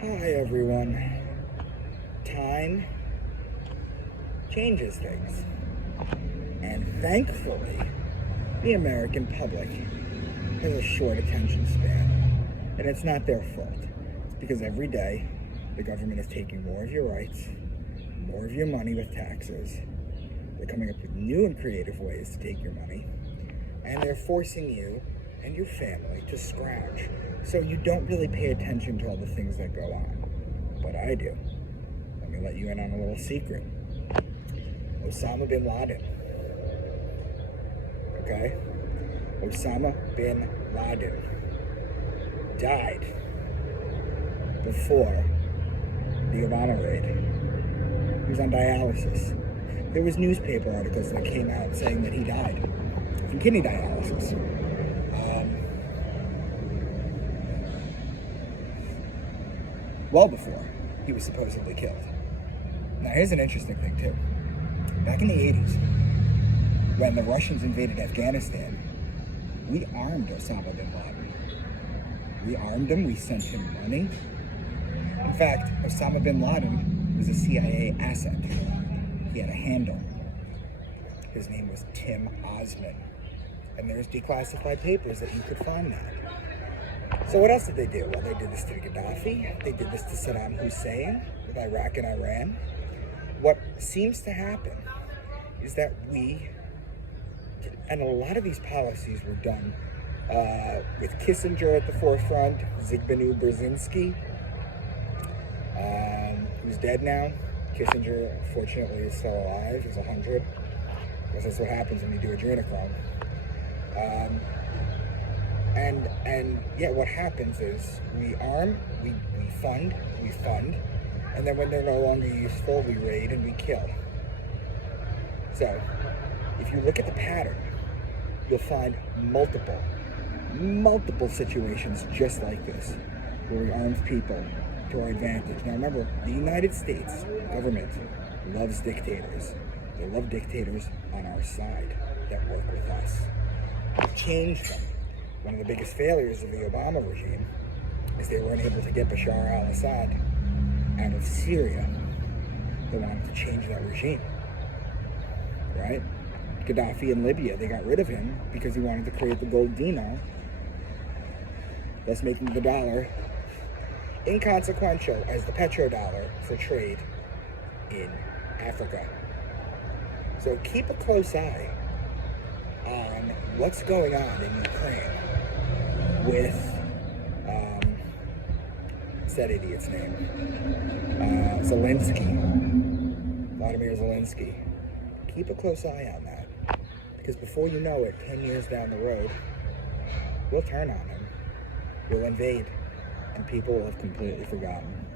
Hi everyone. Time changes things. And thankfully, the American public has a short attention span. And it's not their fault. It's because every day the government is taking more of your rights, more of your money with taxes. They're coming up with new and creative ways to take your money. And they're forcing you and your family to scrounge. So you don't really pay attention to all the things that go on. But I do. Let me let you in on a little secret. Osama bin Laden. Okay? Osama bin Laden died before the Obama raid. He was on dialysis. There was newspaper articles that came out saying that he died from kidney dialysis. Well before he was supposedly killed. Now here's an interesting thing too. Back in the 80s, when the Russians invaded Afghanistan, we armed Osama bin Laden. We armed him, we sent him money. In fact, Osama bin Laden was a CIA asset. He had a handle. His name was Tim Osman. And there's declassified papers that you could find that. So what else did they do? Well, they did this to Gaddafi. They did this to Saddam Hussein with Iraq and Iran. What seems to happen is that and a lot of these policies were done with Kissinger at the forefront, Zbigniew Brzezinski, who's dead now. Kissinger, fortunately, is still alive. He's 100. Because that's what happens when you do adrenochrome. And yeah, what happens is we arm, we fund, and then when they're no longer useful, we raid and we kill. So, if you look at the pattern, you'll find multiple situations just like this, where we armed people to our advantage. Now remember, the United States government loves dictators. They love dictators on our side that work with us. We've changed them. One of the biggest failures of the Obama regime is they weren't able to get Bashar al-Assad out of Syria. They wanted to change that regime, right? Gaddafi in Libya, they got rid of him because he wanted to create the gold dinar, thus making the dollar inconsequential as the petrodollar for trade in Africa. So keep a close eye on what's going on in Ukraine with, what's that idiot's name? Vladimir Zelensky. Keep a close eye on that. Because before you know it, 10 years down the road, we'll turn on him. We'll invade. And people will have completely forgotten.